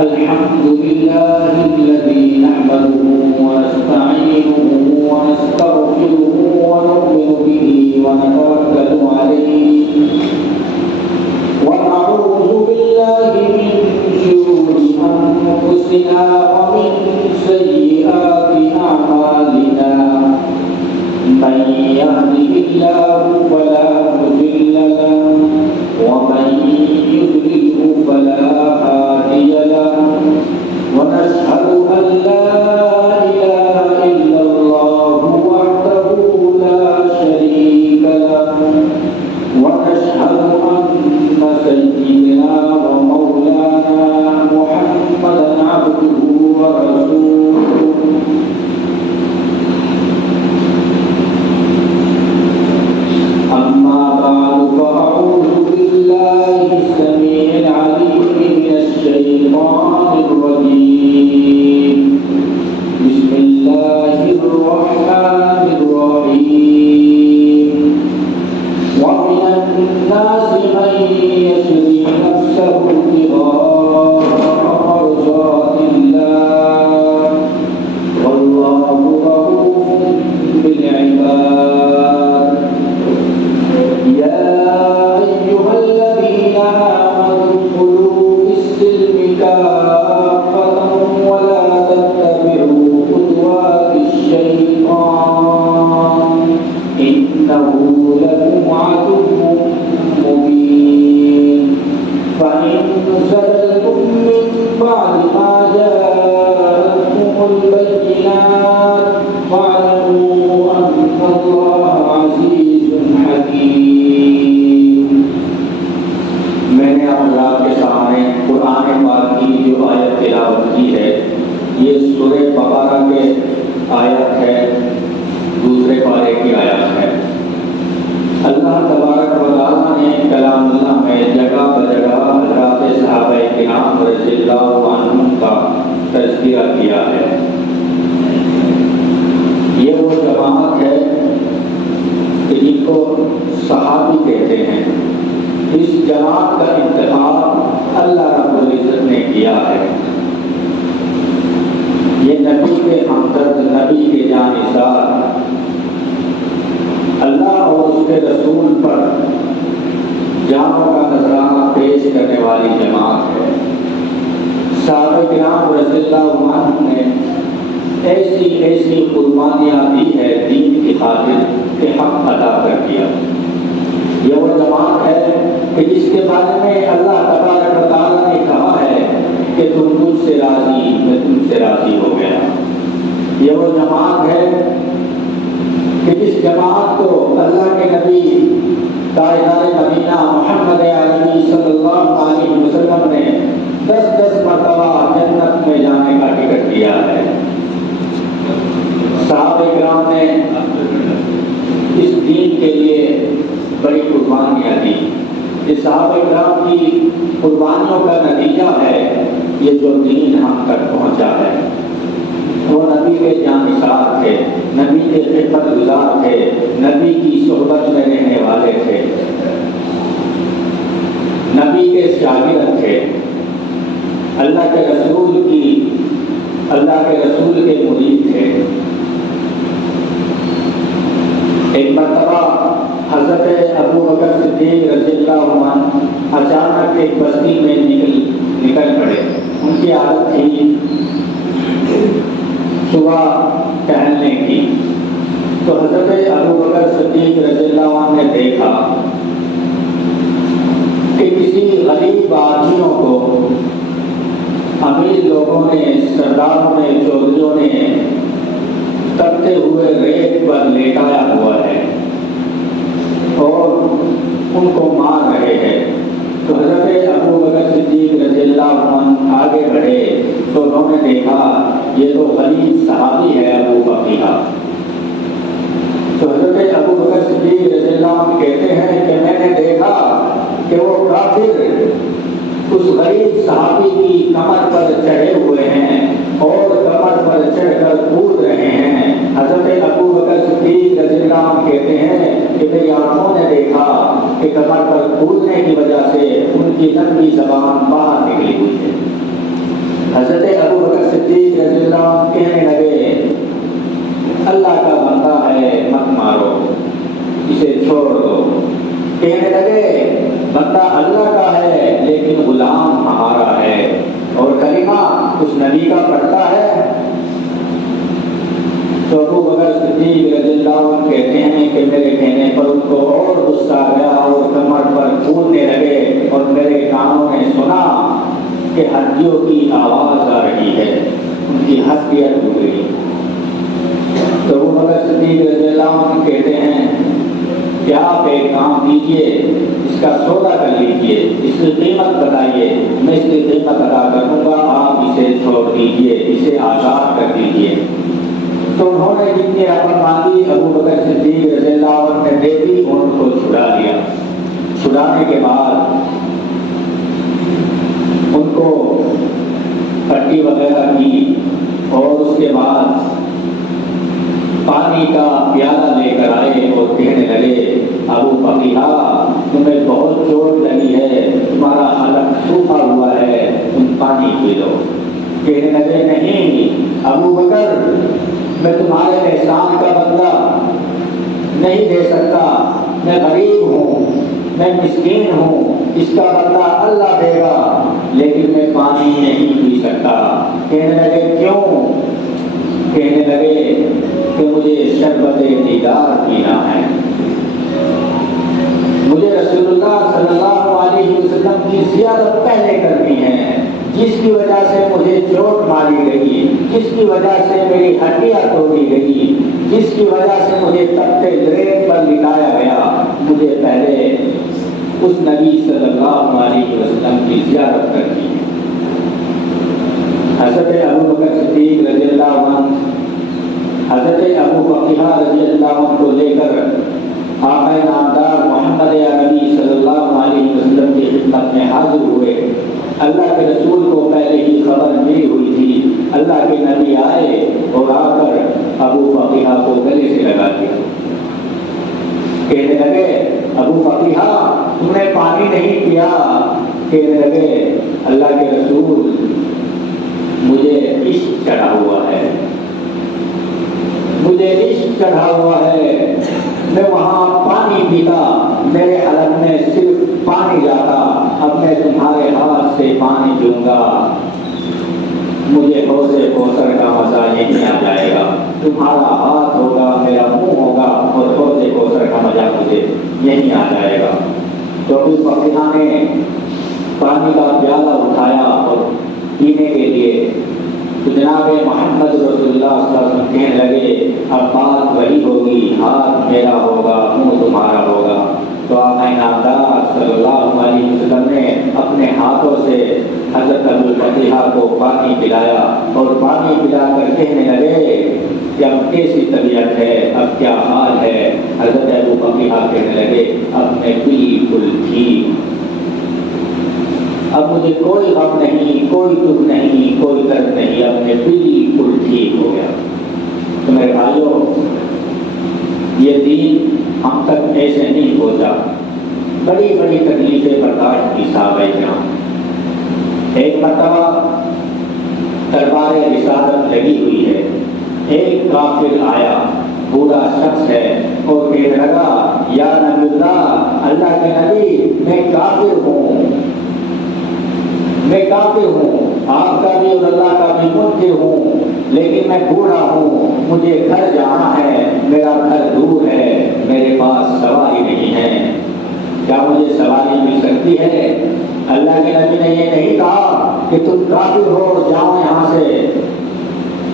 الحمد لله الذي نحمده ونستعينه ونستغفره ونؤمن به ونتوكل عليه ونعوذ بالله من شرور أنفسنا ومن سيئات أعمالنا من يهده الله فلا مضل له ومن يضلله فلا هادي له ونشهد أن لا إله إلا الله وحده لا شريك له ونشهد أن سيدنا ومولانا محمدا عبده ورسوله أما بعد فأعوذ بالله السميع العليم من الشيطان الرجيم بسم الله الرحمن الرحيم ومن الناس من يشري نفسه ابتغاء مرضات الله والله رؤوف بالعباد يا أيها الذين آمنوا ادخلوا في السلم كافة ولا تتبعوا خطوات الشيطان إنه لكم عدو مبين فإن زلتم من بعد ما جاءتكم البينات فاعلموا أن الله عزيز حكيم. میں نے آپ کے سامنے قرآن پاک کی جو آیت تلاوت کی ہے یہ سورہ بقرہ کے آیت ہے، دوسرے پارے کی آیت ہے۔ اللہ تبارک و تعالیٰ نے کلام اللہ میں جگہ بجگہ حضرات صحابہ کرام رضی اللہ عنہم کا تذکرہ کیا ہے۔ یہ وہ جماعت ہے کہ جن کو صحابی کہتے ہیں۔ اس جماعت کا انتخاب اللہ رب العزت نے کیا ہے۔ یہ نبی کے ہمدرد، نبی کے جانثار، اللہ اور اس کے رسول پر جانوں کا نذرانہ پیش کرنے والی جماعت ہے۔ صحابہ کرام رضی اللہ عنہم نے ایسی قربانیاں دی ہے دین کی خاطر کہ حق ادا کر دیا۔ یہ وہ جماعت ہے کہ جس کے بارے میں اللہ تبارک و تعالیٰ نے کہا ہے کہ تم مجھ سے راضی، میں تم سے راضی ہو گیا۔ یہ وہ جماعت ہے کہ جس جماعت کو اللہ کے نبی تاجدار مدینہ محمد عربی صلی اللہ علیہ وسلم نے 10 مرتبہ جنت میں جانے کا ٹکٹ دیا ہے۔ صحابہ کرام نے اس دین کے لیے بڑی قربانیاں دی۔ یہ صحابہ کرام کی قربانیوں کا نتیجہ ہے یہ جو دین ہم تک پہنچا ہے۔ وہ نبی کے جانثار تھے، نبی کے خدمت گزار تھے، نبی کی صحبت میں رہنے والے تھے، نبی کے شاگرد تھے، اللہ کے رسول کے مرید تھے۔ ایک مرتبہ حضرت ابو بکر صدیق رضی اللہ عنہ اچانک ایک بستی میں نکل پڑے۔ ان کی عادت تھی صبح ٹہلنے کی، تو حضرت ابو بکر صدیق رضی اللہ عنہ نے دیکھا کہ کسی غریب آدمیوں کو امیر لوگوں نے، سرداروں نے، چودھریوں نے تپتے ہوئے ریت پر لیٹایا ہوا ہے اور ان کو مار رہے ہیں۔ تو حضرت ابو بکر صدیق رضی اللہ عنہ آگے بڑھے تو انہوں نے دیکھا یہ تو غریب صحابی ہے ابو بکر۔ تو حضرت ابو بکر صدیق رضی اللہ عنہ کہتے ہیں کہ میں نے دیکھا کہ وہ کافر اس غریب صحابی کی کمر پر چڑھے ہوئے ہیں اور کمر پر چڑھ کر کود رہے ہیں۔ حضرت ابو بکر صدیق رضی اللہ عنہ کہتے ہیں کہ میری آنکھوں نے دیکھا کہ کمر پر کودنے کی وجہ سے ان کی لمبی زبان باہر نکلی ہوئی ہے۔ حضرت ابو بکر صدیق رضی اللہ عنہ کہنے لگے اللہ کا بندہ ہے مت مارو، اسے چھوڑ دو۔ کہنے لگے بندہ اللہ کا ہے لیکن غلام ہمارا ہے، اور کلمہ اس نبی کا پڑھتا ہے۔ تو ابو بکر صدیق رضی اللہ عنہ کہتے ہیں کہ میرے کہنے پر ان کو اور غصہ آ گیا اور کمر پر پھولنے لگے، اور میرے کانوں نے سنا کہ ہڈیوں کی آواز آ رہی ہے، ان کی ہڈیاں ٹوٹ گئی۔ تو ابو بکر صدیق رضی اللہ عنہ کہتے ہیں کہ آپ ایک کام کیجئے، اس کا سودا کر لیجئے، اس کی قیمت بتائیے، میں اس کی قیمت ادا کروں گا، آپ اسے چھوڑ دیجئے، اسے آزاد کر دیجئے۔ تو انہوں نے جتنی رقم مانگی ابو بکر صدیق رضی اللہ عنہ نے دے دی، ان کو چھڑا دیا۔ چھڑانے کے بعد ان کو پٹی وغیرہ کی، اور اس کے بعد پانی کا پیالہ لے کر آئے اور کہنے لگے ابو فقیہہ تمہیں بہت چوٹ لگی ہے، تمہارا حلق سوکھا ہوا ہے، تم پانی پی لو۔ کہنے لگے نہیں ابو بکر، میں تمہارے احسان کا بدلہ نہیں دے سکتا، میں غریب ہوں، میں مسکین ہوں، اس کا بدلہ اللہ دے گا، لیکن میں پانی نہیں پی سکتا۔ کہنے لگے کیوں؟ کہنے لگے کہ مجھے شربت دیدار پینا ہے، مجھے رسول اللہ صلی اللہ علیہ وسلم کی زیارت پہلے کرنی ہے، جس کی وجہ سے مجھے چوٹ ماری گئی، جس کی وجہ سے میری ہڈیاں توڑی گئی، جس کی وجہ سے مجھے تختے زرین پر لٹایا گیا، مجھے پہلے اس نبی صلی اللہ علیہ وسلم کی زیارت کرنی ہے۔ حضرت ابو بکر صدیق رضی اللہ عنہ حضرت ابو فقیہہ رضی اللہ عنہ کو لے کر آقا نامدار محمد عربی صلی اللہ علیہ وسلم کی خدمت میں حاضر ہوئے۔ اللہ کے رسول کو پہلے ہی خبر ملی ہوئی تھی، اللہ کے نبی آئے اور آ کر ابو فقیہہ کو گلے سے لگا دیا۔ کہنے لگے ابو فقیہہ تم نے پانی نہیں پیا؟ کہنے لگے اللہ کے رسول مجھے عشق چڑھا ہوا ہے، مجھے عشق چڑھا ہوا ہے، میں وہاں پانی پیتا، میرے حلق میں صرف پانی جاتا، اب میں تمہارے ہاتھ سے پانی پیوں گا، مجھے حوض کوثر کا مزہ یہیں آ جائے گا، تمہارا ہاتھ ہوگا، میرا منہ ہوگا، اور حوض کوثر کا مزہ مجھے یہیں آ جائے گا۔ تو ابو فقیہہ نے پانی کا پیالہ اٹھایا اور پینے کے لیے، تو جناب محمد رسول اللہ صلی اللہ علیہ وسلم کہنے لگے اب بات وہی ہوگی، ہاتھ میرا ہوگا، منہ تمہارا ہوگا۔ تو آقا نامدار صلی اللہ علیہ وسلم نے اپنے ہاتھوں سے حضرت ابو فقیہہ کو پانی پلایا، اور پانی پلا کر کہنے لگے کہ اب کیسی طبیعت ہے، اب کیا حال ہے؟ حضرت ابو فقیہہ کہنے لگے اب میں بالکل ٹھیک، اب مجھے کوئی غم نہیں، کوئی دکھ نہیں، کوئی درد نہیں، اب میں بالکل ٹھیک ہو گیا۔ تو میرے بھائیوں، یہ دین ہم تک ایسے نہیں پہنچا، بڑی بڑی تکلیفیں برداشت کی صحابہ کرام۔ ایک مرتبہ دربار رسالت لگی ہوئی ہے، ایک کافر آیا، بوڑھا شخص ہے، اور کہنے لگا یا نبی اللہ، اللہ کے نبی میں کافر ہوں، میں کافر ہوں، آپ کا بھی اور اللہ کا بھی منکر ہوں، لیکن میں بوڑھا ہوں، مجھے گھر جانا ہے، میرا گھر دور ہے، میرے پاس سواری نہیں ہے، کیا مجھے سواری مل سکتی ہے؟ اللہ کے نبی نے یہ نہیں کہا کہ تم کافر ہو جاؤ یہاں سے،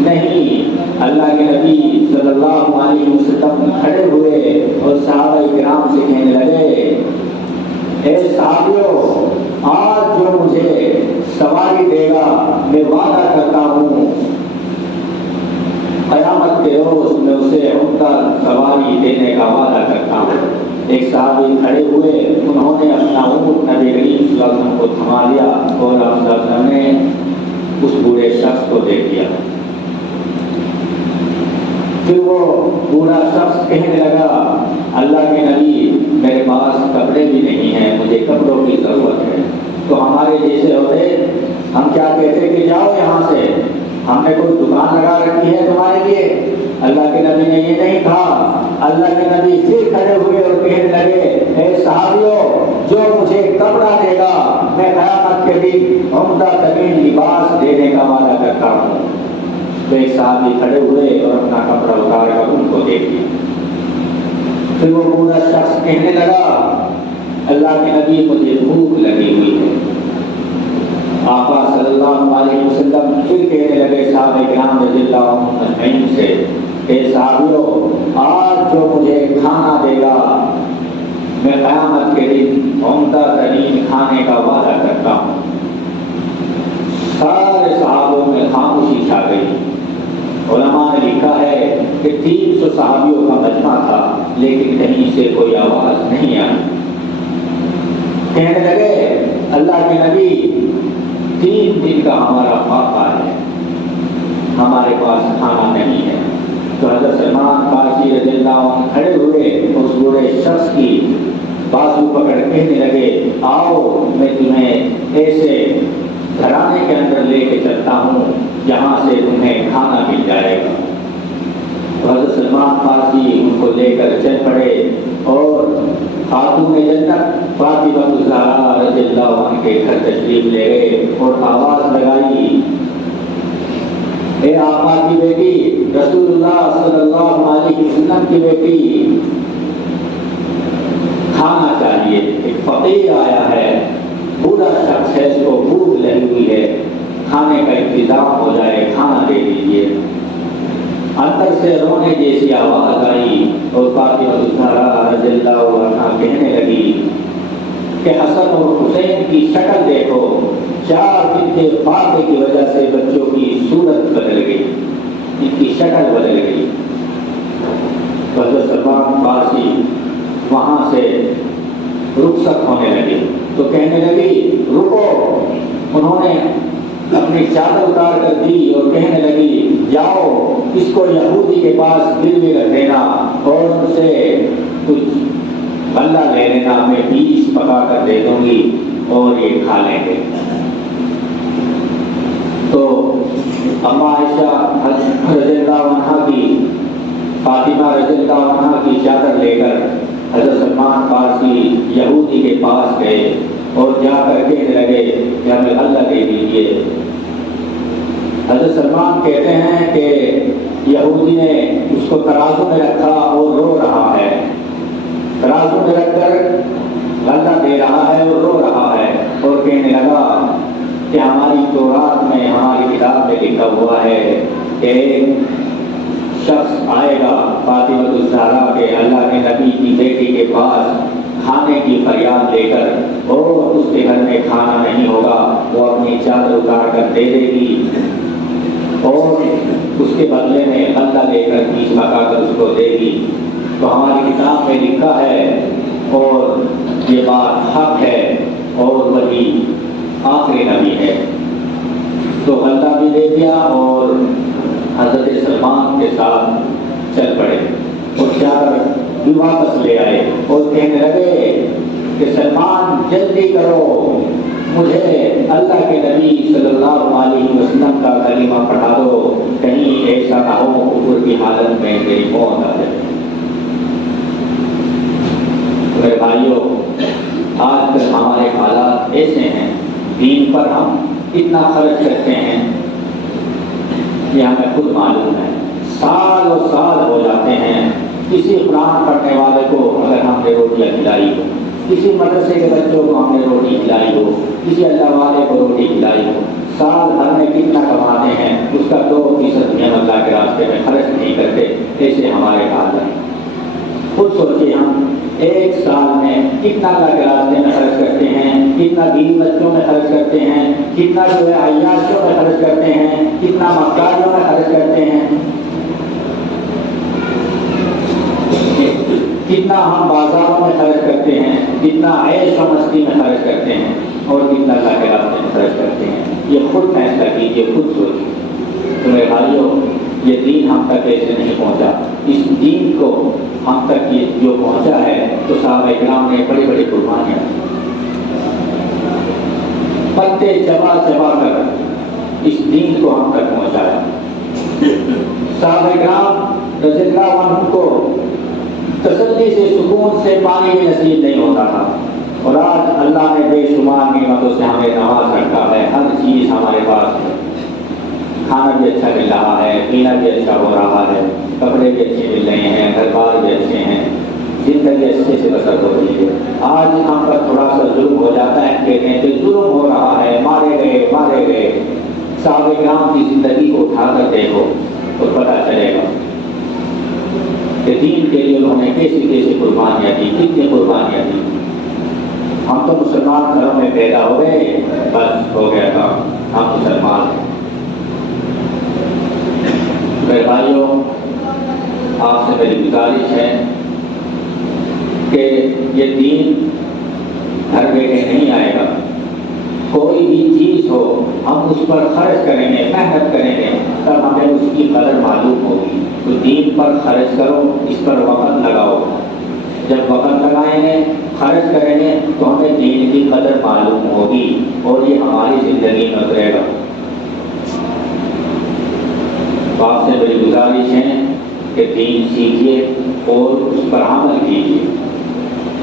نہیں، اللہ کے نبی صلی اللہ علیہ وسلم کھڑے ہوئے اور صحابہ کرام سے کہنے لگے اے صحابیوں، آج جو مجھے سواری دے گا میں وعدہ کرتا ہوں قیامت کے روز میں اسے عمدہ سواری دینے کا وعدہ کرتا ہوں۔ ایک صحابی کھڑے ہوئے، انہوں نے اپنا اونٹ نبی کریم صلی اللہ علیہ وسلم کو تھما لیا، اور آپ صلی اللہ علیہ وسلم نے اس بوڑھے شخص کو دیکھ دیا۔ پھر وہ بوڑھا شخص کہنے لگا اللہ کے نبی میرے پاس کپڑے بھی نہیں ہیں، مجھے کپڑوں کی ضرورت ہے۔ تو ہمارے جیسے ہوتے ہم کیا کہتے کہ جاؤ یہاں سے، ہم نے کوئی دکان لگا رکھی ہے تمہارے لیے؟ اللہ کے نبی نے یہ نہیں کہا۔ اللہ کے نبی پھر کھڑے ہوئے اور کہنے لگے، اے صحابیوں، جو مجھے کپڑا دے گا میں قیامت کے دن عمدہ ترین لباس دینے کا وعدہ کرتا ہوں۔ تو ایک صحابی کھڑے ہوئے اور اپنا کپڑا اتار کر ان کو دے دیا۔ پھر وہ بوڑھا شخص کہنے لگا، اللہ کے نبی مجھے بھوک لگی ہوئی ہے۔ آقا صلی اللہ علیہ وسلم پھر کہنے لگے صحابہ کرام رضی اللہ عنہم اجمعین سے، اے صحابیوں، آج جو مجھے کھانا دے گا میں قیامت کے دن عمدہ ترین کھانے کا وعدہ کرتا ہوں۔ سارے صحابوں میں خاموشی چھا گئی۔ علماء نے لکھا ہے کہ 300 صحابیوں کا مجمع تھا، لیکن کہیں سے کوئی آواز نہیں آئی۔ کہنے لگے، اللہ کے نبی 3 دن کا ہمارا فاقہ ہے، ہمارے پاس کھانا نہیں ہے۔ تو حضرت سلمان فارسی رضی اللہ عنہ کھڑے ہوئے اس بوڑھے شخص کی بازو پکڑ کہنے لگے، آؤ میں تمہیں ایسے گھرانے کے اندر لے کے چلتا ہوں جہاں سے تمہیں کھانا مل جائے گا۔ تو حضرت سلمان فارسی ان کو لے کر چل پڑے اور خاتون جنت فاطمہ الزہرا رضی اللہ عنہ کے گھر تشریف لے گئے اور آواز لگائی، اے آقا کی بیٹی، رسول اللہ صلی اللہ علیہ وسلم کی بیٹی، کھانا چاہیے۔ ایک فقیر آیا ہے، بوڑھا شخص ہے، اس کو بھوک لگی ہوئی ہے، کھانے کا انتظام ہو جائے، کھانا دے دیجیے۔ اندر سے رونے جیسی آواز آئی اور فاطمہ الزہرا رضی اللہ عنہا کہنے لگی کہ حسن اور حسین کی شکل دیکھو، 4 دن کے فاقے کی وجہ سے بچوں کی صورت بدل گئی، ان کی شکل بدل گئی۔ حضرت سلمان فارسی وہاں سے رخصت ہونے لگے تو کہنے لگی، رکو۔ انہوں نے اپنی چادر اتار کر دی اور کہنے لگی، جاؤ اس کو یہودی کے پاس گروی رکھ دینا اور ان سے کچھ بندہ لے لینا، میں 20 پکا کر دے دوں گی اور یہ کھا لیں گے۔ تو اما عائشہ رضی اللہ عنہا کی، فاطمہ رضی اللہ عنہا کی چادر لے کر حضرت سلمان فارسی یہودی کے پاس گئے اور جا کر کہنے لگے کہ ہمیں اللہ دے دیجیے۔ حضرت سلمان کہتے ہیں کہ یہودی نے اس کو ترازو میں رکھا اور رو رہا ہے، ترازو میں رکھ کر غلہ دے رہا ہے اور رو رہا ہے اور کہنے لگا کہ ہماری تورات میں، ہماری کتاب میں لکھا ہوا ہے کہ ایک شخص آئے گا فاطمہ الزہرا کے، اللہ کے نبی کی بیٹی کے پاس کھانے کی فریاد لے کر، اور اس کے گھر میں کھانا نہیں ہوگا، وہ اپنی چادر اتار کر دے دے گی اور اس کے بدلے میں غلہ لے کر 20 پکا کر اس کو دے گی۔ تو ہماری کتاب میں لکھا ہے اور یہ بات حق ہے اور وہی آخری نبی ہے۔ تو غلہ بھی دے دیا اور حضرت سلمان کے ساتھ چل پڑے اور چادر بھی واپس لے آئے اور کہنے لگے کہ سلمان جلدی کرو، مجھے اللہ کے نبی صلی اللہ علیہ وسلم کا کلمہ پڑھا دو، کہیں ایسا نہ ہو کفر کی حالت میں میری موت آ جائے۔ میرے بھائیوں، آج کل ہمارے حالات ایسے ہیں، دین پر ہم کتنا خرچ کرتے ہیں یہ ہمیں خود معلوم ہے۔ سال و سال ہو جاتے ہیں، کسی قرآن پڑھنے والے کو اگر ہم نے روٹیاں کھلائی ہو، کسی مدرسے کے بچوں کو ہم نے روٹی کھلائی ہو، کسی اللہ والے کو روٹی کھلائی ہو، سال بھر میں کتنا کماتے ہیں، اس کا 2% ہم اللہ کے راستے میں خرچ نہیں کرتے۔ ایسے ہمارے حال ہیں۔ خود سوچیے، ہم ایک سال میں کتنا اللہ کے راستے میں خرچ کرتے ہیں، کتنا دینی بچوں میں خرچ کرتے ہیں، کتنا جو ہے عیاشیوں میں خرچ کرتے ہیں، کتنا مکاریوں میں خرچ کرتے ہیں، کتنا ہم بازاروں میں خرچ کرتے ہیں، کتنا عیش و مستی میں خرچ کرتے ہیں اور کتنا اللہ کے راستے میں خرچ کرتے ہیں۔ یہ خود فیصلہ کیجیے، خود سوچیے۔ تو میرے بھائیوں، یہ دین ہم تک ایسے نہیں پہنچا، اس دین کو ہم تک یہ جو پہنچا ہے تو صحابہ کرام نے بڑی بڑی قربانیاں، پتے چبا چبا کر اس دین کو ہم تک پہنچایا۔ صحابہ کرام رضی اللہ عنہ کو تسلی سے سکون سے پانی بھی نصیب نہیں ہوتا تھا، اور آج اللہ نے بے شمار نعمتوں سے ہمیں نواز رکھا ہے، ہر چیز ہمارے پاس ہے، کھانا بھی اچھا مل رہا ہے، پینا بھی اچھا ہو رہا ہے، کپڑے بھی اچھے مل رہے ہیں، گھر بار بھی اچھے ہیں، زندگی اچھے سے بسر ہو رہی ہے۔ آج ہم پر تھوڑا سا ظلم ہو جاتا ہے، کہتے ہیں کہ ظلم ہو رہا ہے، مارے گئے مارے گئے۔ صحابہ کرام کی زندگی کو اٹھا کر دیکھو تو پتہ چلے گا کہ دین کے لیے انہوں نے کیسی کیسی قربانیاں دی، کتنی قربانیاں دی۔ ہم تو مسلمان گھروں میں پیدا ہو گئے، بس ہو گیا تھا، ہم مسلمان ہیں۔ میرے بھائیوں، آپ سے میری گزارش ہے کہ یہ دین گھر بیٹھے نہیں آئے گا۔ کوئی بھی چیز ہو ہم اس پر خرچ کریں گے، محنت کریں گے، تب ہمیں اس کی قدر معلوم ہوگی۔ تو دین پر خرچ کرو، اس پر وقت لگاؤ۔ جب وقت لگائیں گے، خرچ کریں گے تو ہمیں دین کی قدر معلوم ہوگی اور یہ ہماری زندگی میں اترے گا۔ تو آپ سے میری گزارش ہے کہ دین سیکھیے اور اس پر عمل کیجیے۔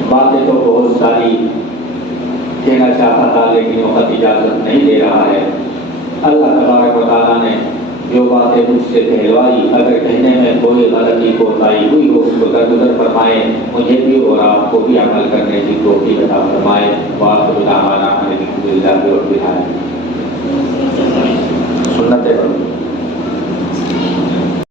باتیں تو بہت ساری کہنا چاہتا تھا، لیکن وقت اجازت نہیں دے رہا ہے۔ اللہ تبارک و تعالیٰ نے جو باتیں مجھ سے کہلوائی، اگر کہنے میں کوئی غلطی کوتاہی ہوئی ہو اس کو درگزر فرمائے، مجھے بھی اور آپ کو بھی عمل کرنے کی توفیق عطا فرمائے۔ وآخر دعوانا ان الحمد للہ رب العالمین۔ سنت ہے۔